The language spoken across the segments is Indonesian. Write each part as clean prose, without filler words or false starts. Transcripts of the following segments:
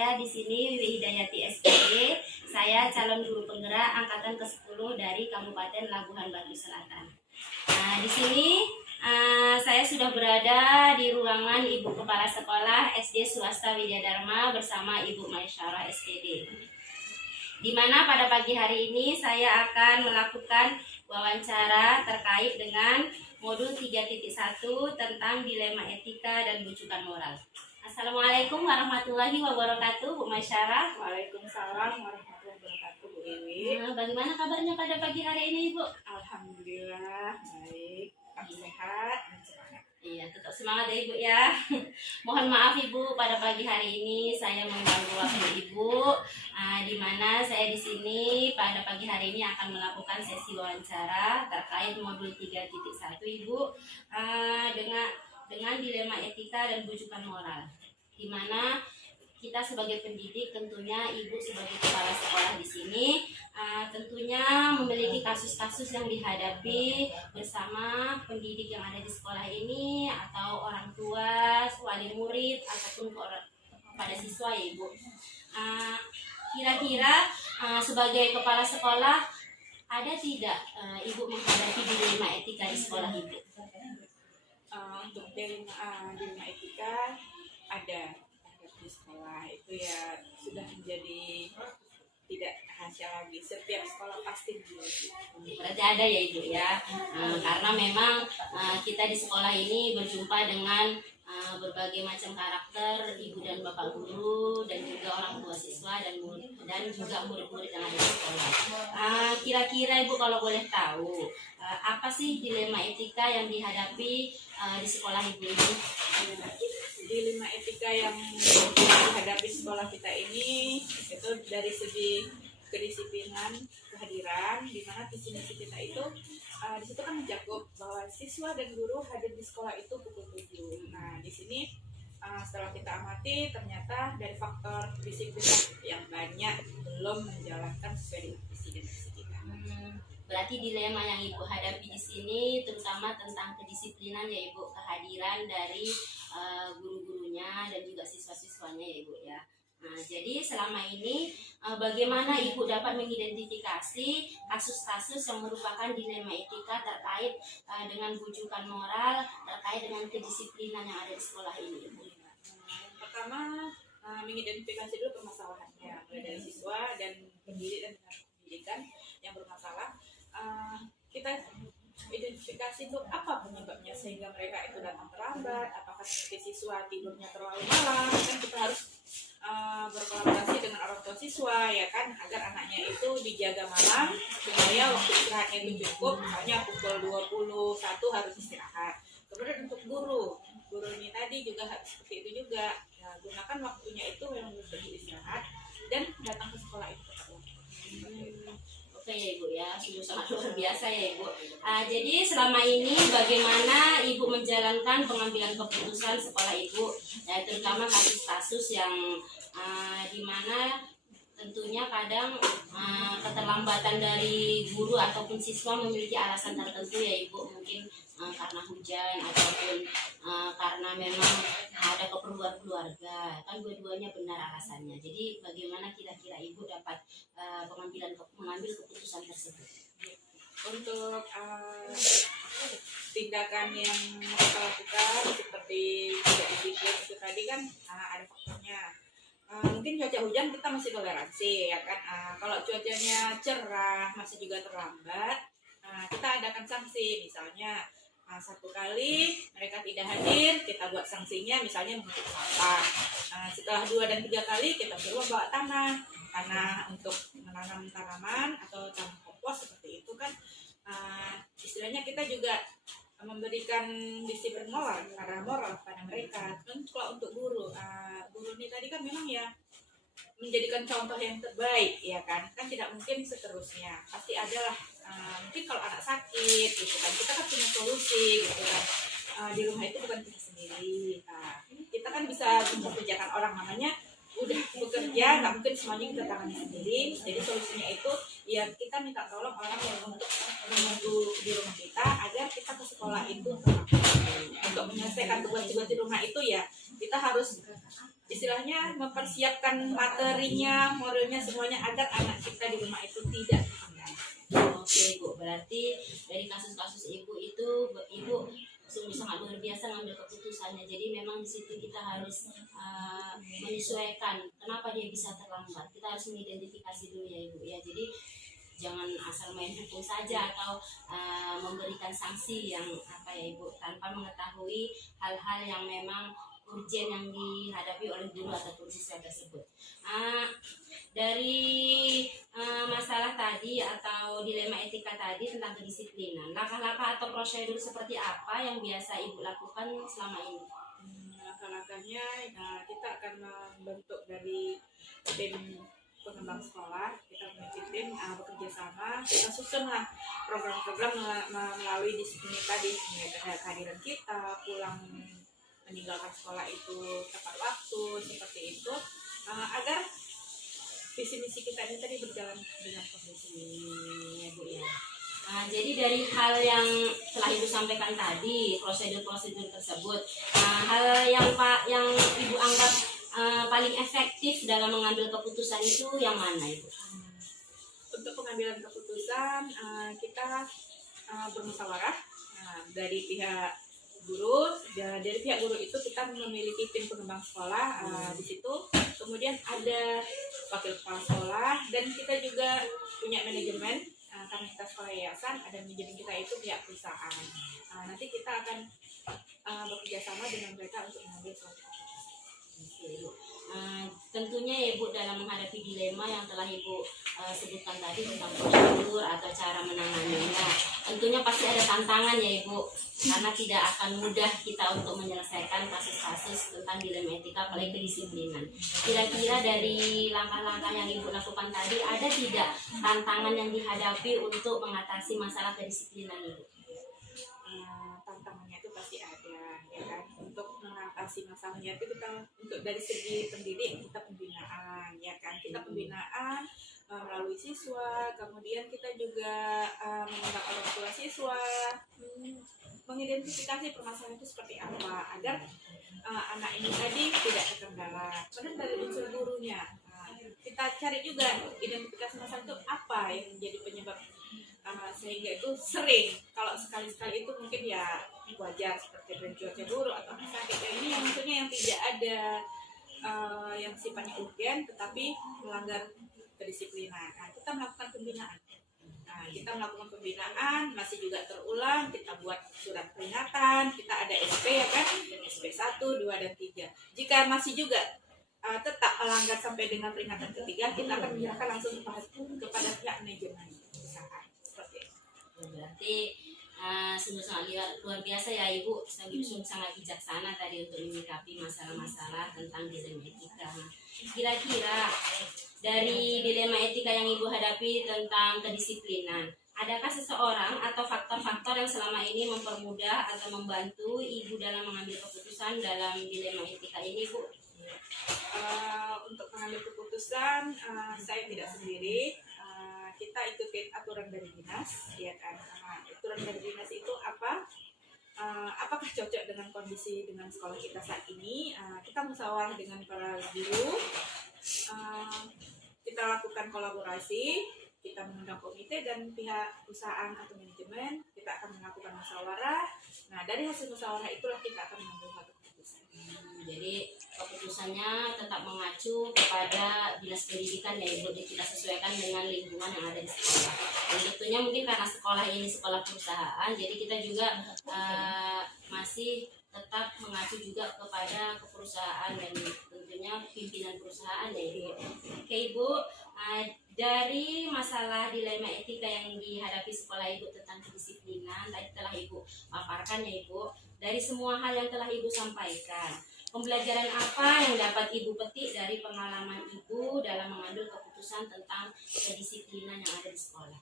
saya di sini Wiwi Hidayati SPD. Saya calon guru penggerak angkatan ke-10 dari Kabupaten Labuhan Batu Selatan. Nah, di sini saya sudah berada di ruangan Ibu Kepala Sekolah SD Swasta Widya Dharma bersama Ibu Maisyarah SPD. Di mana pada pagi hari ini saya akan melakukan wawancara terkait dengan modul 3.1 tentang dilema etika dan bujukan moral. Assalamualaikum warahmatullahi wabarakatuh, Bu Maisyarah. Waalaikumsalam warahmatullahi wabarakatuh, Bu Wiwi. Bagaimana kabarnya pada pagi hari ini, Bu? Alhamdulillah baik, sehat dan semangat. Iya, tetap semangat ya Ibu ya. Mohon maaf Ibu, pada pagi hari ini saya mengganggu waktu Ibu. Di mana saya di sini pada pagi hari ini akan melakukan sesi wawancara terkait modul 3.1 Ibu, dengan dilema etika dan bujukan moral. Di mana kita sebagai pendidik, tentunya Ibu sebagai kepala sekolah di sini tentunya memiliki kasus-kasus yang dihadapi bersama pendidik yang ada di sekolah ini atau orang tua, wali murid ataupun kepada siswa ya Ibu. Kira-kira sebagai kepala sekolah ada tidak Ibu menghadapi dilema etika di sekolah Ibu? Untuk dilema etika ada di sekolah itu ya sudah menjadi tidak rahasia lagi, setiap sekolah pasti Berarti ada ya Ibu ya, karena memang kita di sekolah ini berjumpa dengan berbagai macam karakter ibu dan bapak guru dan juga orang tua siswa dan juga murid-murid yang ada di sekolah. Kira-kira Ibu kalau boleh tahu apa sih dilema etika yang dihadapi di sekolah Ibu ini? Dilema etika yang dihadapi sekolah kita ini itu dari segi kedisiplinan, kehadiran, di mana visi misi kita itu di situ kan mencakup bahwa siswa dan guru hadir di sekolah itu pukul 7. Nah, di sini setelah kita amati ternyata dari faktor disiplin yang banyak belum menjalankan sesuai dengan visi dan misi kita. Berarti dilema yang Ibu hadapi di sini terutama tentang kedisiplinan ya Ibu, kehadiran dari guru-gurunya dan juga siswa-siswanya ya Ibu ya. Nah, jadi selama ini bagaimana Ibu dapat mengidentifikasi kasus-kasus yang merupakan dilema etika terkait dengan bujukan moral, terkait dengan kedisiplinan yang ada di sekolah ini Ibu? Yang pertama mengidentifikasi dulu permasalahannya mulai dari siswa dan pendidik dan pendidikan yang bermasalah. Kita identifikasi itu apa penyebabnya sehingga mereka itu datang terlambat, apakah seperti siswa tidurnya terlalu malam, kan kita harus berkolaborasi dengan orang tua siswa ya kan, agar anaknya itu dijaga malam supaya waktu istirahatnya itu cukup, misalnya pukul 21 harus istirahat. Kemudian untuk guru ini tadi juga harus seperti itu juga ya, gunakan waktunya itu memang untuk istirahat dan datang ke sekolah itu tepat waktu. Oke ya Ibu ya, sungguh sangat luar biasa ya Ibu. Jadi selama ini bagaimana Ibu menjalankan pengambilan keputusan sekolah Ibu, ya, terutama kasus-kasus yang dimana tentunya kadang keterlambatan dari guru ataupun siswa memiliki alasan tertentu ya Ibu, mungkin karena hujan ataupun karena memang ada keperluan keluarga, kan dua-duanya benar alasannya. Jadi bagaimana kira-kira Ibu dapat mengambil keputusan tersebut? Untuk tindakan yang kita lakukan seperti tidak disiplin itu tadi kan ada faktornya. Mungkin cuaca hujan kita masih toleransi ya kan. Kalau cuacanya cerah masih juga terlambat, kita adakan sanksi. Misalnya satu kali mereka tidak hadir, kita buat sanksinya misalnya mengutuk sampah. Setelah 2 dan 3 kali kita suruh bawa tanah untuk menanam tanaman atau tanam kompos seperti itu kan. Istilahnya kita juga memberikan disiplin moral pada mereka. Dan kalau untuk guru ini tadi kan memang ya menjadikan contoh yang terbaik ya kan tidak mungkin seterusnya, pasti adalah mungkin kalau anak sakit gitu kan, kita kan punya solusi gitu kan. Di rumah itu bukan kita sendiri, kita kan bisa mempekerjakan orang, namanya udah bekerja nggak mungkin semuanya kita tangani sendiri. Jadi solusinya itu ya kita minta tolong orang yang untuk menunggu di rumah kita agar kita ke sekolah itu untuk menyelesaikan tugas-tugas di rumah itu ya kita harus istilahnya mempersiapkan materinya, modulnya semuanya agar anak kita di rumah itu tidak tertinggal. Oke Bu, berarti dari kasus-kasus Ibu itu Ibu sungguh sangat luar biasa ngambil keputusannya. Jadi memang di situ kita harus menyesuaikan kenapa dia bisa terlambat. Kita harus mengidentifikasi dulu ya Ibu ya. Jadi jangan asal main hukum saja atau memberikan sanksi yang apa ya Ibu tanpa mengetahui hal-hal yang memang urgen yang dihadapi oleh guru ataupun siswa tersebut. Dari masalah tadi atau dilema etika tadi tentang kedisiplinan, langkah-langkah atau prosedur seperti apa yang biasa Ibu lakukan selama ini? Langkah-langkahnya kita akan membentuk dari tim pengembang sekolah, kita memiliki tim bekerja sama, kita susunlah program-program melalui disiplin tadi, kehadiran kita, pulang meninggalkan sekolah itu tepat waktu, seperti itu, agar visi misi kita ini tadi berjalan dengan kondisi ya Bu ya. Jadi dari hal yang telah Ibu sampaikan tadi, prosedur-prosedur tersebut, hal yang Ibu anggap paling efektif dalam mengambil keputusan itu yang mana Ibu? Untuk pengambilan keputusan kita bermusyawarah dari pihak guru. Dari pihak guru itu kita memiliki tim pengembang sekolah di situ. Kemudian ada wakil kepala sekolah dan kita juga punya manajemen karena kita sekolah yayasan, ada manajemen kita itu pihak perusahaan. Nanti kita akan bekerja sama dengan mereka untuk mengambil suatu keputusan. Tentunya ya Ibu dalam menghadapi dilema yang telah Ibu sebutkan tadi tentang prosedur atau cara menanganinya, tentunya pasti ada tantangan ya Ibu, karena tidak akan mudah kita untuk menyelesaikan kasus-kasus tentang dilema etika apalagi kedisiplinan. Kira-kira dari langkah-langkah yang Ibu lakukan tadi, ada tidak tantangan yang dihadapi untuk mengatasi masalah kedisiplinan Ibu? Tantangannya itu pasti ada, ya kan. Untuk mengatasi masalahnya itu kita untuk dari segi pendidik kita pembinaan, ya kan. Kita pembinaan melalui siswa, kemudian kita juga mengundang orang tua siswa, mengidentifikasi permasalahan itu seperti apa agar anak ini tadi tidak terkendala. Kemudian dari unsur gurunya kita cari juga identifikasi masalah itu apa yang menjadi penyebab sehingga itu sering, kalau sekali-sekali itu mungkin ya wajar seperti dari cuaca buruk atau sakit ini yang maksudnya yang tidak ada yang sifatnya urgen tetapi melanggar kedisiplinan. Kita melakukan pembinaan. Kita melakukan pembinaan masih juga terulang, kita buat surat peringatan, kita ada SP ya kan, SP 1, 2, dan 3. Jika masih juga tetap melanggar sampai dengan peringatan ketiga, kita akan menyerahkan langsung kepada pihak manajemen perusahaan. Seperti itu. Berarti sungguh sangat luar biasa ya Ibu, sungguh sangat bijaksana tadi untuk menyikapi masalah-masalah tentang dilema etika. Kira-kira dari dilema etika yang Ibu hadapi tentang kedisiplinan, adakah seseorang atau faktor-faktor yang selama ini mempermudah atau membantu Ibu dalam mengambil keputusan dalam dilema etika ini Bu? Untuk mengambil keputusan saya tidak sendiri. Kita ikutin aturan dari dinas, ya kan. Aturan dari dinas itu apa? Apakah cocok dengan kondisi dengan sekolah kita saat ini? Kita musyawarah dengan para guru, kita lakukan kolaborasi, kita mengundang komite dan pihak perusahaan atau manajemen, kita akan melakukan musyawarah. Nah, dari hasil musyawarah itulah kita akan mengambil satu keputusan. Jadi keputusannya tetap mengacu kepada dinas pendidikan ya Ibu, kita sesuaikan dengan lingkungan yang ada di sekolah. Dan tentunya mungkin karena sekolah ini sekolah perusahaan, jadi kita juga masih tetap mengacu juga kepada keperusahaan dan tentunya pimpinan perusahaan ya Ibu. Oke Ibu, dari masalah dilema etika yang dihadapi sekolah Ibu tentang kedisiplinan tadi telah Ibu paparkan ya Ibu. Dari semua hal yang telah Ibu sampaikan, pembelajaran apa yang dapat Ibu petik dari pengalaman Ibu dalam mengambil keputusan tentang kedisiplinan yang ada di sekolah?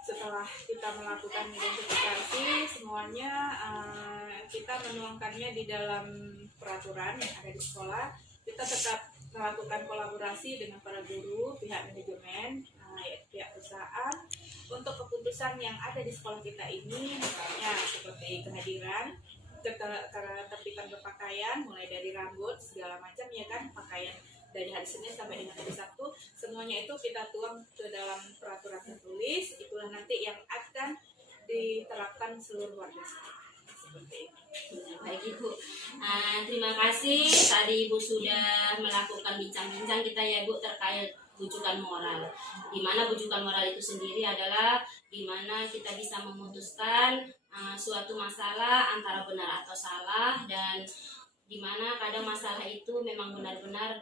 Setelah kita melakukan identifikasi semuanya, kita menuangkannya di dalam peraturan yang ada di sekolah. Kita tetap melakukan kolaborasi dengan para guru, pihak manajemen, pihak perusahaan untuk keputusan yang ada di sekolah kita ini, misalnya seperti kehadiran, ketertiban berpakaian, mulai dari rambut segala macam ya kan, pakaian dari hari Senin sampai dengan hari Sabtu, semuanya itu kita tuang ke dalam peraturan tertulis. Itulah nanti yang akan diterapkan seluruh warga seperti itu. Baik Ibu, terima kasih tadi Ibu sudah melakukan bincang-bincang kita ya Bu terkait bujukan moral. Di mana bujukan moral itu sendiri adalah di mana kita bisa memutuskan suatu masalah antara benar atau salah, dan di mana kadang masalah itu memang benar-benar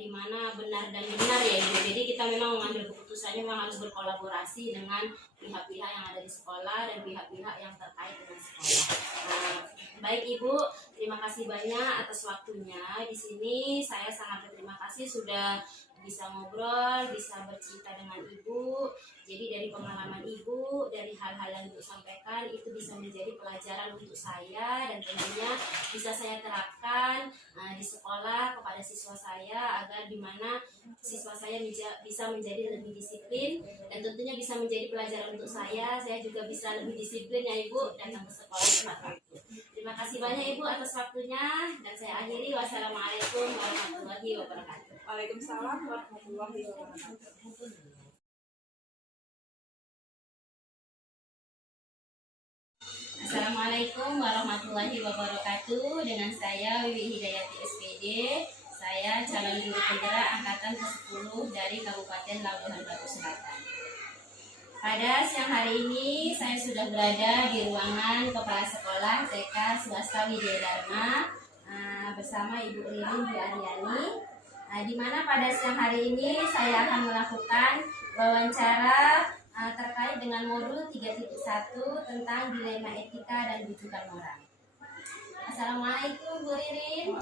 di mana benar dan benar ya Ibu. Jadi kita memang mengambil keputusannya memang harus berkolaborasi dengan pihak-pihak yang ada di sekolah dan pihak-pihak yang terkait dengan sekolah. Baik Ibu, terima kasih banyak atas waktunya. Di sini saya sangat berterima kasih sudah bisa ngobrol, bisa bercerita dengan Ibu. Jadi dari pengalaman Ibu, dari hal-hal yang Ibu sampaikan itu bisa menjadi pelajaran untuk saya, dan tentunya bisa saya terapkan di sekolah kepada siswa saya, agar dimana siswa saya bisa menjadi lebih disiplin, dan tentunya bisa menjadi pelajaran untuk saya juga bisa lebih disiplin ya Ibu, datang ke sekolah tepat waktu. Terima kasih banyak Ibu atas waktunya, dan saya akhiri. Wassalamualaikum warahmatullahi wabarakatuh. Waalaikumsalam warahmatullahi wabarakatuh. Assalamualaikum warahmatullahi wabarakatuh. Dengan saya Wiwi Hidayati SPD. Saya calon guru penggerak angkatan ke-10 dari Kabupaten Labuhan Batu Selatan. Pada siang hari ini saya sudah berada di ruangan Kepala Sekolah TK Swasta Widya Dharma bersama Ibu Ririn Dwi Aryani, di mana pada siang hari ini saya akan melakukan wawancara terkait dengan modul 3.1 tentang dilema etika dan bujukan moral. Assalamualaikum Bu Ririn.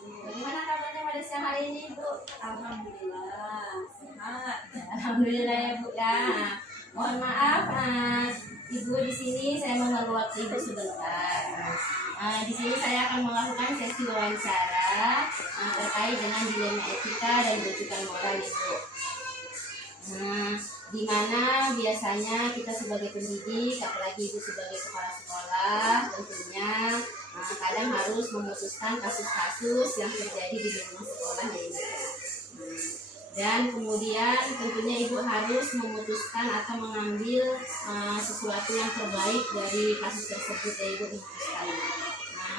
Bagaimana kabarnya pada siang hari ini Bu? Alhamdulillah sehat. Alhamdulillah ya Bu ya. Mohon maaf Ibu, di sini saya mengganggu waktu Ibu sebentar. Di sini saya akan melakukan sesi wawancara terkait dengan dilema etika dan bujukan moral Ibu. Di mana biasanya kita sebagai pendidik, apalagi Ibu sebagai kepala sekolah, tentunya kadang harus memutuskan kasus-kasus yang terjadi di lingkungan sekolah ya Ibu. Dan kemudian tentunya Ibu harus memutuskan atau mengambil sesuatu yang terbaik dari kasus tersebut ya Ibu memutuskan.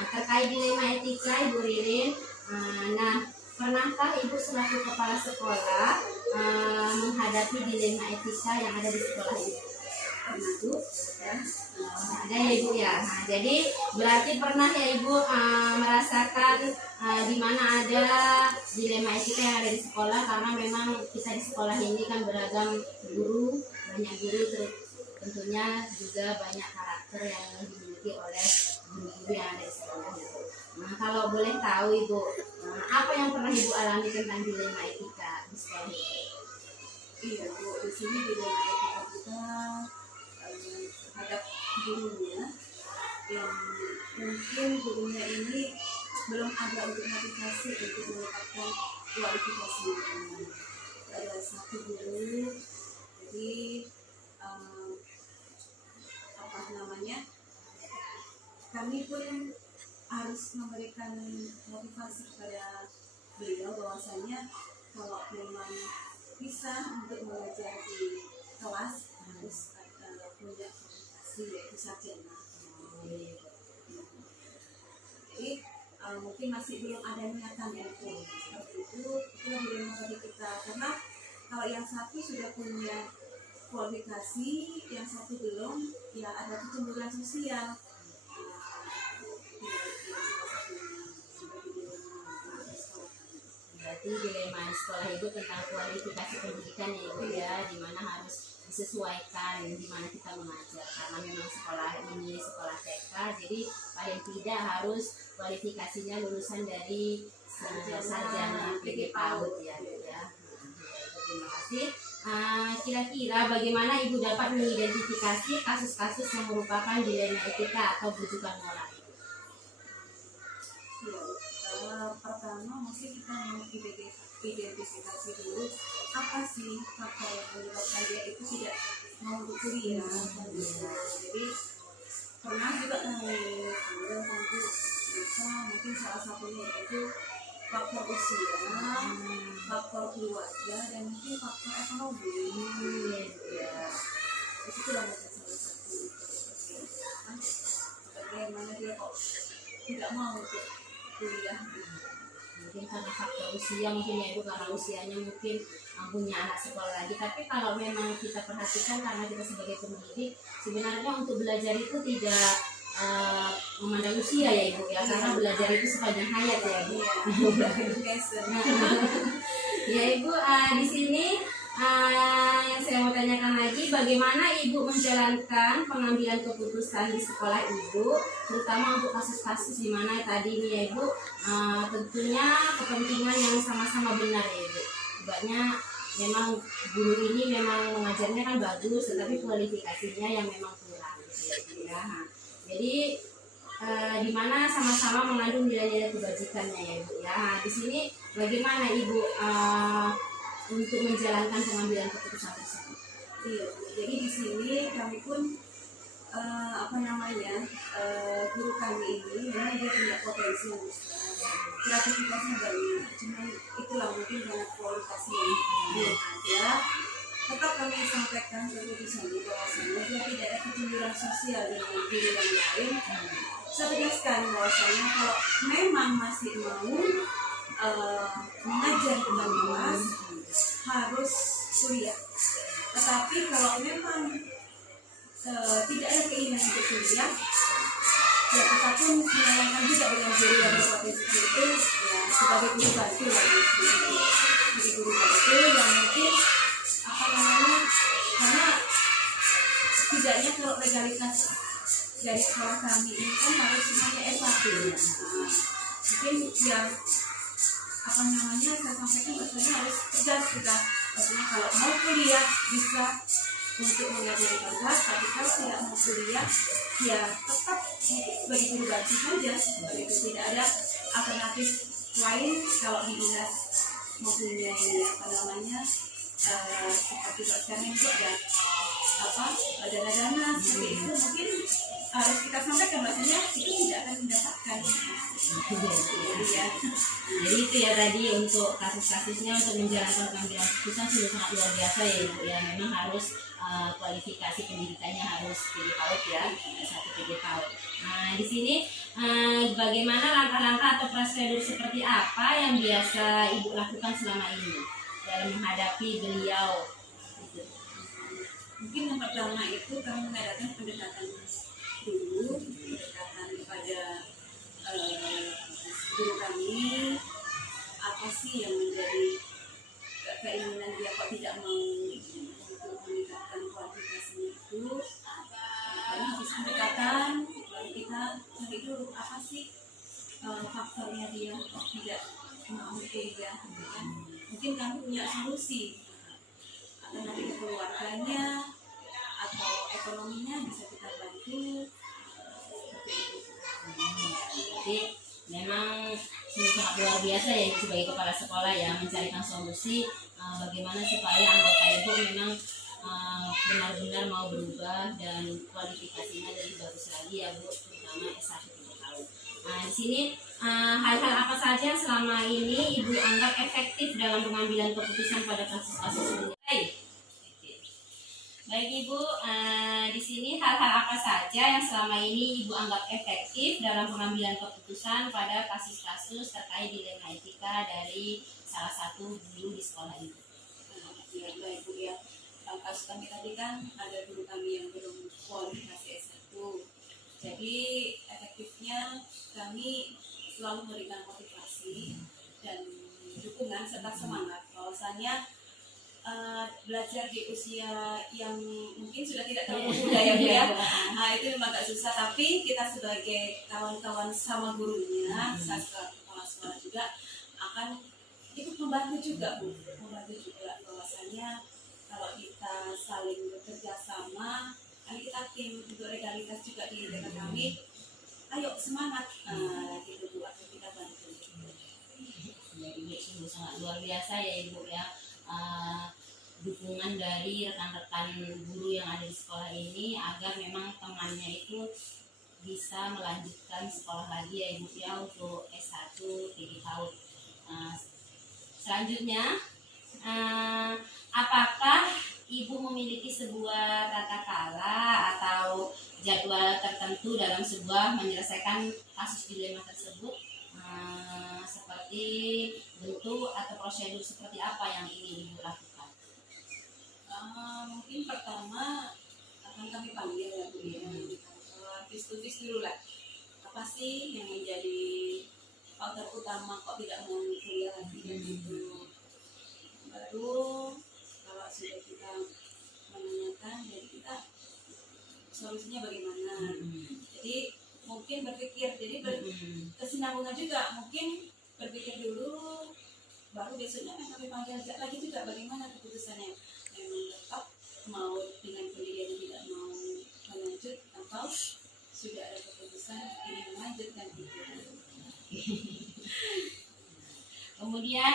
Terkait dilema etika Ibu Ririn, pernahkah Ibu selaku kepala sekolah menghadapi dilema etika yang ada di sekolah Ibu? Pernah Bu? Ya. Ada ya Ibu ya. Jadi berarti pernah ya Ibu merasakan di mana ada dilema etika yang ada di sekolah, karena memang kita di sekolah ini kan beragam guru, banyak guru, tentunya juga banyak karakter yang dimiliki oleh guru-guru yang ada di sekolah Ibu. Kalau boleh tahu Ibu, apa yang pernah Ibu alami tentang dilema etika di sekolah Ibu? Iya Bu, di sini dilema etika kita terhadap gurunya, yang mungkin gurunya ini belum ada untuk motivasi untuk menetapkan kualifikasi. Ada satu guru, jadi kami pun harus memberikan motivasi kepada beliau bahwasanya kalau memang bisa untuk mengajar di kelas harus punya kualifikasi yaitu sarjana. Jadi mungkin masih belum ada niatan untuk seperti itu dilema bagi kita, karena kalau yang satu sudah punya kualifikasi, yang satu belum, ya ada kecemburuan sosial. Berarti dilema sekolah Ibu tentang kualifikasi pendidikan ya Ibu ya, dimana harus disesuaikan dimana kita mengajar, karena memang sekolah ini sekolah TK, jadi paling tidak harus kualifikasinya lulusan dari sarjana PG PAUD ya. Terima kasih. Kira-kira bagaimana Ibu dapat mengidentifikasi kasus-kasus yang merupakan dilema etika atau bujukan moral? Pertama mungkin kita mengidentifikasi dulu apa sih faktor yang menyebabkan dia itu tidak mau untuk kuliah. Jadi pernah juga kami bilang tentu bisa mungkin salah satunya itu faktor usia, faktor keluarga, dan mungkin faktor ekonomi. Ya, itu lah mungkin salah satu bagaimana dia kok tidak mau untuk kuliah. Mungkin karena faktor usia mungkin ya ibu, karena usianya mungkin punya anak sekolah lagi. Tapi kalau memang kita perhatikan, karena kita sebagai pendidik sebenarnya untuk belajar itu tidak memandang usia ya ibu ya, karena belajar itu sepanjang hayat ya ibu. Ya ibu, di sini yang saya mau tanyakan lagi, bagaimana ibu menjalankan pengambilan keputusan di sekolah ibu, terutama untuk kasus-kasus di mana tadi ini ya ibu, tentunya kepentingan yang sama-sama benar ya ibu. Sebabnya memang guru ini memang mengajarnya kan bagus, tetapi kualifikasinya yang memang kurang gitu ya. Jadi di mana sama-sama mengandung nilai-nilai kebajikannya ya ibu ya. Nah, di sini bagaimana ibu untuk menjalankan pengambilan keputusan tersebut? Iya, jadi di sini kami pun guru kami ini memang dia punya potensi yang besar, kreativitasnya banyak, cuman itulah mungkin banyak kualitas yang belum ada. Tetap kami sampaikan keputusannya bahwasanya dia tidak ada kecemburuan sosial dengan guru yang lain. Saya tegaskan bahwasanya kalau memang masih mau mengajar dengan luas harus kuliah. Tetapi kalau memang tidak ada keinginan untuk kuliah, ya kita pun menyayangkan juga dengan guru yang berpotensi itu ya sebagai guru bantu lagi. Jadi guru bantu yang mungkin karena tidaknya kalau legalitas dari sekolah kami ini kan harus semuanya S1 ya. Mungkin yang saya sampaikan bahwasanya harus tegas kita, bahwasanya kalau mau kuliah bisa untuk mengajari kelas, tapi kalau tidak mau kuliah ya tetap sebagai guru bantu saja. Begitu, tidak ada alternatif lain kalau di dinas mempunyai seperti sekarang itu ada dana seperti itu, mungkin harus kita sampaikan bahwasanya itu tidak akan mendapatkan. Ya. Jadi itu ya tadi untuk kasus-kasusnya, untuk menjalankan pengambilan keputusan sudah sangat luar biasa ya ibu ya. Memang harus kualifikasi pendidikannya harus tinggi PAUD ya, satu tinggi PAUD. Nah di sini bagaimana langkah-langkah atau prosedur seperti apa yang biasa ibu lakukan selama ini dalam menghadapi beliau? Gitu. Mungkin yang pertama itu kami mengadakan pendekatan dulu, pendekatan kepada guru kami, apa sih yang menjadi keinginan dia kok tidak mau untuk meningkatkan kualifikasinya itu. Kami habis pendekatan, lalu kita cari dulu apa sih faktornya dia kok tidak mau kuliah. Mungkin kami punya solusi, atau nanti keluarganya atau ekonominya bisa kita bantu seperti itu. Jadi memang sangat luar biasa ya ibu sebagai kepala sekolah ya, mencarikan solusi bagaimana supaya anggota ibu memang benar-benar mau berubah dan kualifikasinya lebih bagus lagi ya bu, terutama S1 tahun. Nah di sini hal-hal apa saja yang selama ini ibu anggap efektif dalam pengambilan keputusan pada kasus-kasus ini? Baik ibu, di sini hal-hal apa saja yang selama ini ibu anggap efektif dalam pengambilan keputusan pada kasus-kasus terkait dilema etika dari salah satu guru di sekolah ini? Ya baik bu ya, kasus kami tadi kan ada guru kami yang belum kualifikasi S1. Jadi efektifnya kami selalu memberikan motivasi dan dukungan serta semangat bahwasanya belajar di usia yang mungkin sudah tidak terlalu muda ya Bu ya. Nah, itu memang agak susah, tapi kita sebagai kawan-kawan sama gurunya, kepala sekolah juga akan ikut membantu juga Bu, membantu juga bahwasanya kalau kita saling bekerja sama, kami kita tim untuk legalitas juga di daerah kami, ayo semangat, gitu Bu, akan kita bantu. Ya ibu sungguh sangat luar biasa ya ibu ya. Dukungan dari rekan-rekan guru yang ada di sekolah ini agar memang temannya itu bisa melanjutkan sekolah lagi ya Ibu ya untuk S1 tinggi PAUD. Selanjutnya, apakah Ibu memiliki sebuah tata kala atau jadwal tertentu dalam sebuah menyelesaikan kasus dilema tersebut? Seperti bentuk atau prosedur seperti apa yang ingin Ibu lakukan? Mungkin pertama akan kami panggil ya Bu ya, face to face dulu lah. Apa sih yang menjadi faktor utama kok tidak mau kuliah lagi gitu. Baru kalau sudah kita menanyakan, jadi kita solusinya bagaimana. Jadi mungkin berpikir, jadi kesinambungan juga, mungkin berpikir dulu, baru besoknya akan kami panggil lagi juga bagaimana keputusannya. Memang tetap mau dengan pendidikan tidak mau melanjut atau sudah ada keputusan ingin melanjutkan itu. Kemudian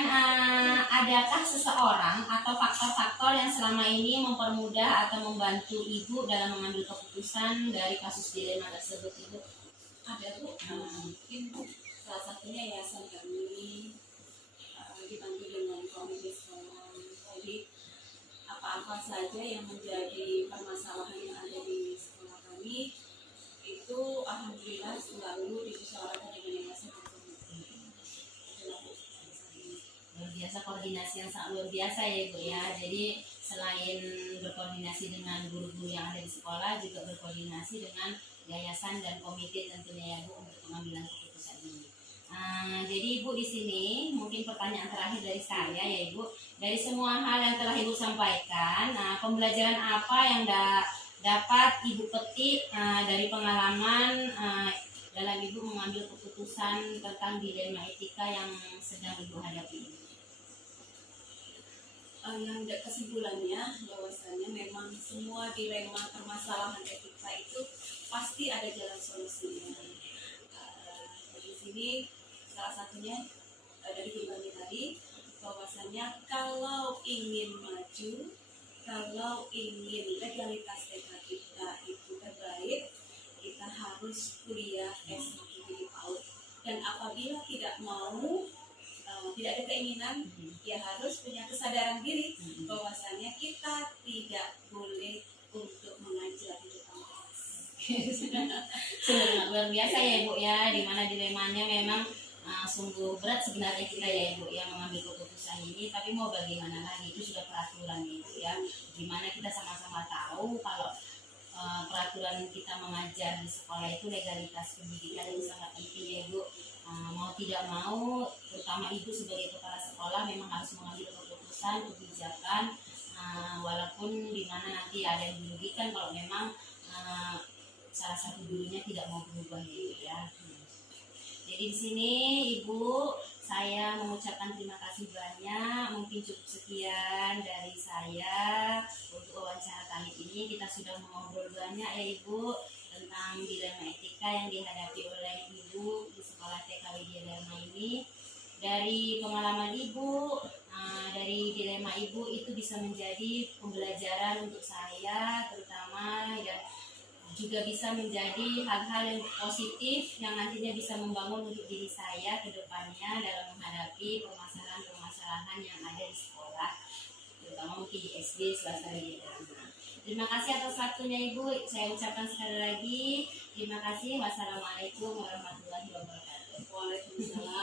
adakah seseorang atau faktor-faktor yang selama ini mempermudah atau membantu Ibu dalam mengambil keputusan dari kasus dilema tersebut Ibu? Ada Bu, mungkin salah satunya yayasan kami dibantu dengan komite sekolah. Jadi apa-apa saja yang menjadi permasalahan yang ada di sekolah kami itu alhamdulillah selalu dimusyawarahkan dengan yayasan komite. Luar biasa, koordinasi yang sangat luar biasa ya Ibu ya. Jadi selain berkoordinasi dengan guru-guru yang ada di sekolah, juga berkoordinasi dengan yayasan dan komite tentunya ya Bu untuk pengambilan keputusan ini. Jadi Ibu di sini mungkin pertanyaan terakhir dari saya ya Ibu, dari semua hal yang telah Ibu sampaikan, pembelajaran apa yang dapat Ibu petik dari pengalaman dalam Ibu mengambil keputusan tentang dilema etika yang sedang Ibu hadapi ini? Yang kesimpulannya bahwasanya memang semua dilema permasalahan etika itu pasti ada jalan solusinya. Di sini salah satunya dari berbagi tadi bahwasanya kalau ingin maju, kalau ingin legalitas TK kita itu terbaik, kita harus kuliah S1 tinggi PAUD. Dan apabila tidak mau, tidak ada keinginan, ya harus punya kesadaran diri bahwasanya kita tidak boleh untuk mengajar di depan kelas. Sungguh luar biasa ya Ibu ya, dimana dilemanya memang sungguh berat sebenarnya kita ya Ibu yang mengambil keputusan ini, tapi mau bagaimana lagi, itu sudah peraturan ya Ibu ya, dimana kita sama-sama tahu kalau peraturan kita mengajar di sekolah itu legalitas pendidikan itu sangat penting ya Ibu. Mau tidak mau, terutama Ibu sebagai kepala sekolah memang harus mengambil keputusan kebijakan, walaupun dimana nanti ada yang dirugikan kalau memang salah satu gurunya tidak mau berubah ya. Jadi di sini Ibu, saya mengucapkan terima kasih banyak. Mungkin cukup sekian dari saya untuk wawancara kali ini. Kita sudah mengobrol banyak ya Ibu tentang dilema etika yang dihadapi oleh Ibu di sekolah TK Widya Dharma ini. Dari pengalaman Ibu, dari dilema Ibu itu bisa menjadi pembelajaran untuk saya, terutama ya juga bisa menjadi hal-hal yang positif yang nantinya bisa membangun untuk diri saya ke depannya dalam menghadapi permasalahan-permasalahan yang ada di sekolah, terutama mungkin di SD swasta Widya Dharma. Terima kasih atas waktunya Ibu. Saya ucapkan sekali lagi terima kasih. Wassalamualaikum warahmatullahi wabarakatuh. Waalaikumsalam.